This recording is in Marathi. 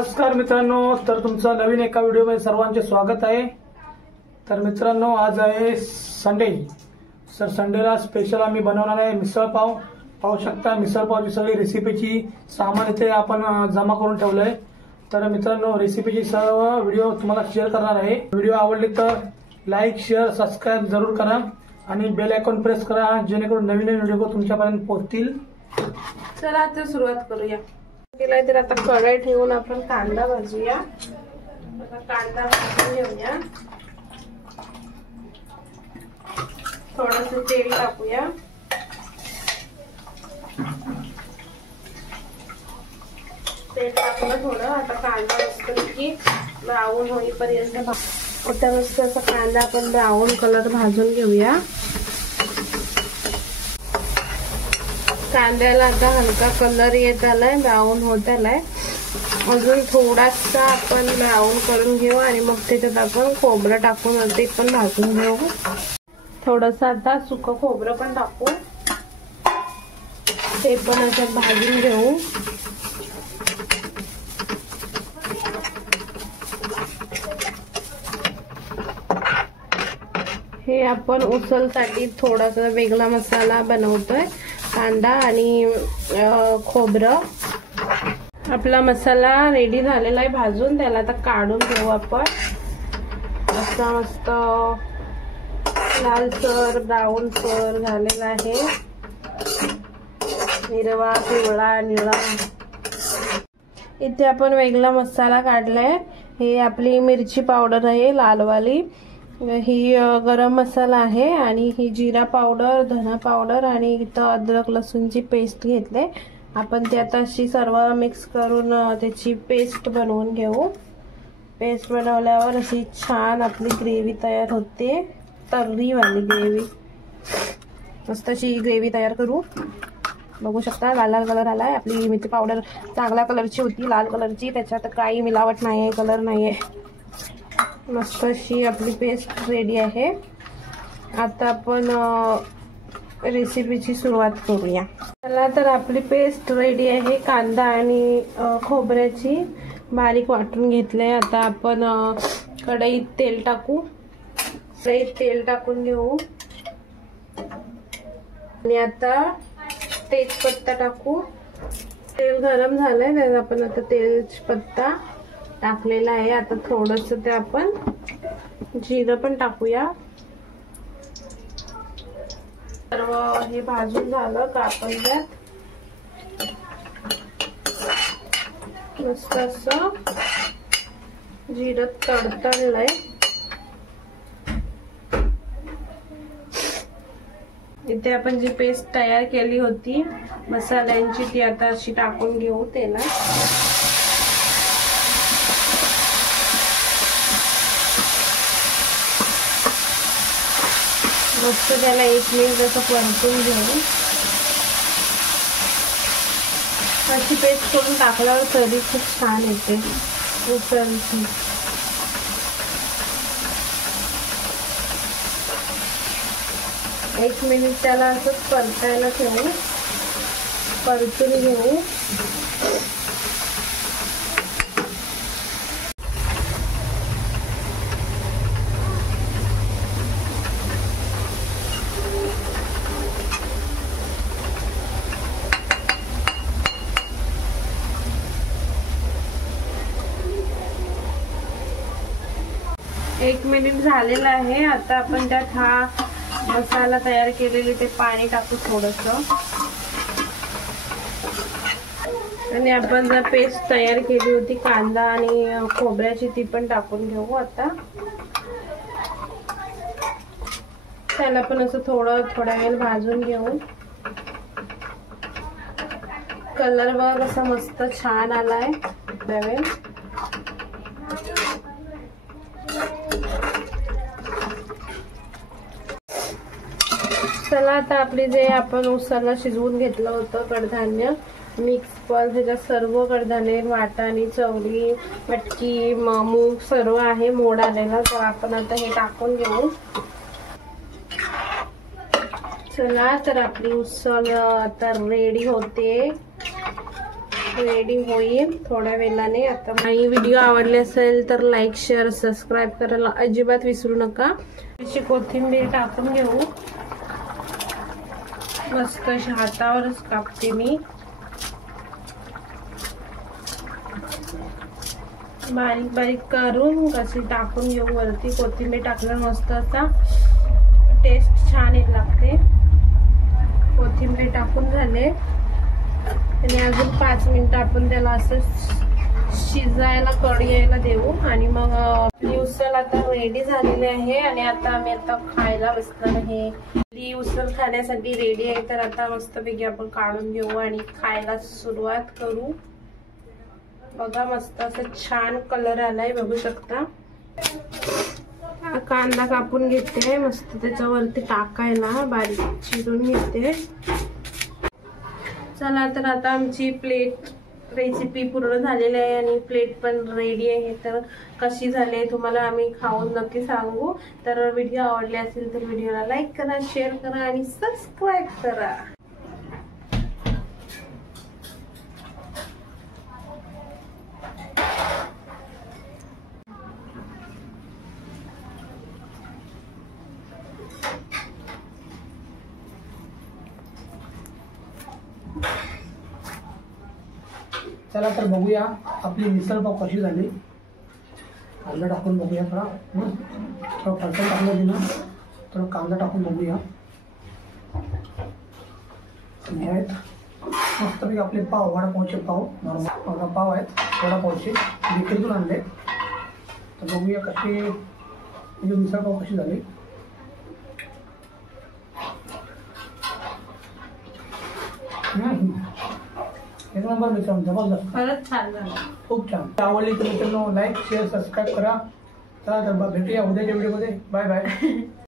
नमस्कार मित्रांनो, तर तुमचं नवीन एका व्हिडिओमध्ये सर्वांचे स्वागत आहे। तर मित्रांनो, आज आहे संडे। सर संडेला स्पेशल आम्ही बनवणार आहे मिसळ पाव। पाहू शकता मिसळ पावची सगळी रेसिपीची सामान इथे आपण जमा करून ठेवलंय। तर मित्रांनो, रेसिपीची सर्व व्हिडिओ तुम्हाला शेअर करणार आहे। व्हिडिओ आवडली तर लाईक शेअर सबस्क्राइब जरूर करा आणि बेल आयकॉन प्रेस करा, जेणेकरून नवीन नवीन व्हिडिओ तुमच्यापर्यंत पोहोचतील। चला आता सुरुवात करूया। केलाय तर आता कढई ठेवून आपण कांदा भाजूया। कांदा भाजून घेऊया, थोडंसं तेल टाकूया। तेल टाकलं थोडं, आता कांदा मस्तपैकी ब्राऊन होईपर्यंत आता मस्त असा कांदा आपण ब्राऊन कलर भाजून घेऊया। कांद्याला आता हलका कलर येत आलाय, ब्राऊन होत आलाय। अजून थोडासा आपण ब्राऊन करून घेऊ आणि मग त्याच्यात आपण खोबरं टाकून ते पण भाजून घेऊ। थोडंसं आता सुकं खोबरं पण टाकू, ते पण असं भाजून घेऊ। हे आपण उसळसाठी थोडासा वेगळा मसाला बनवतोय, कांदा आणि खोबरं। आपला मसाला रेडी झालेला आहे भाजून, त्याला आता काढून घेऊ आपण। असा मस्त लालसर ब्राऊनसर झालेला आहे, हिरवा पिवळा निळा। इथे आपण वेगळा मसाला काढलाय। हे आपली मिरची पावडर आहे लालवाली, ही गरम मसाला आहे आणि ही जिरा पावडर, धना पावडर आणि इथं अद्रक लसूणची पेस्ट घेतले आपण। ते आता अशी सर्व मिक्स करून त्याची पेस्ट बनवून घेऊ। पेस्ट बनवल्यावर अशी छान आपली ग्रेव्ही तयार होते, तर्रीवाली ग्रेव्ही। मस्त अशी ग्रेव्ही तयार करू। बघू शकता लाल लाल कलर आलाय। आपली मिरची पावडर चांगल्या कलरची होती, लाल कलरची, त्याच्यात काही मिलावट नाहीये, कलर नाहीये। मस्त अशी आपली पेस्ट रेडी आहे। आता आपण रेसिपीची सुरुवात करूया। चला तर आपली पेस्ट रेडी आहे, कांदा आणि खोबऱ्याची बारीक वाटून घेतले। आता आपण कढईत तेल टाकू, कढईत तेल टाकून घेऊ आणि आता तेजपत्ता टाकू। तेल गरम झालंय, तर आपण आता तेजपत्ता टाकलेला आहे। आता थोडंसं ते आपण जिरं पण टाकूया। सर्व हे भाजून झालं का आपण त्यात मस्त असं जिरं तडतडलंय। इथे आपण जी पेस्ट तयार केली होती मसाल्यांची, ती आता अशी टाकून घेऊ तेलात। मस्त त्याला 1 मिनिट असं परतून घेऊ। अशी पेस्ट करून टाकल्यावर तरी खूप छान येते उसळची। एक मिनिट त्याला असं परतायला ठेवू, परतून घेऊ। एक मिनिट झालेला आहे। आता आपण त्यात हा मसाला तयार केलेले ते पाणी टाकू थोडंसं, आणि आपण जर पेस्ट तयार केली होती कांदा आणि खोबऱ्याची, ती पण टाकून घेऊ। आता त्याला पण असं थोड्या वेळ भाजून घेऊ। कलर बघ असा मस्त छान आलाय त्यावेळेस। चला आता आपली जे आपण उसळला शिजवून घेतलं होतं कडधान्य मिक्स, पण त्याच्यात सर्व कडधान्य वाटाणे, चवळी, मटकी, मूग सर्व आहे मोड आलेला, तर आपण आता हे टाकून घेऊ। चला तर आपली उसळ आता रेडी होते। रेडी होईल थोड्या वेळाने. आता काही व्हिडिओ आवडले असेल तर लाईक शेअर सबस्क्राईब करायला अजिबात विसरू नका. अशी कोथिंबीर टाकून घेऊ. मस्त अशी हातावरच कापते मी. बारीक बारीक करून कशी टाकून घेऊ वरती. कोथिंबीर टाकल्यावर मस्त असा टेस्ट छान येत लागते. कोथिंबीर टाकून झाले आणि अजून 5 मिनिटं आपण त्याला असं शिजायला कढी यायला देऊ. आणि मग उसळ आता रेडी झालेली आहे आणि आता आम्ही खायला बसणार आहे. ही उसळ खाण्यासाठी रेडी आहे. तर आता मस्तपैकी आपण काढून घेऊ आणि खायला सुरुवात करू. बघा मस्त असं छान कलर आलाय बघू शकता. कांदा कापून घेते मस्त त्याच्यावरती टाकायला बारीक चिरून घेते. चला तर आता आमची प्लेट रेसिपी पूर्ण झालेली आहे आणि प्लेट पण रेडी आहे. तर कशी झाली तुम्हाला आम्ही खाऊन नक्की सांगू. तर व्हिडिओ आवडले असेल तर व्हिडिओला लाईक करा, शेअर करा आणि सबस्क्राईब करा. चला तर बघूया आपली मिसळपाव कशी झाली. कांदा टाकून बघूया. थोडा फरसाण टाकलं दिलं थोडं कांदा टाकून बघूया. आहेत मस्तपैकी आपले पाव वडापावचे पाव नॉर्मल पाव आहेत वडापावचे विक्रीतून आणले. तर बघूया कशी म्हणजे मिसळपाव कशी झाली. एक नंबर मिसळ जबरदस्त खरंच छान झालं. खूप छान. आवडली तर मित्रांनो लाईक शेअर सबस्क्राईब करा. चला तर भेटूया उद्याच्या व्हिडिओमध्ये. Bye bye.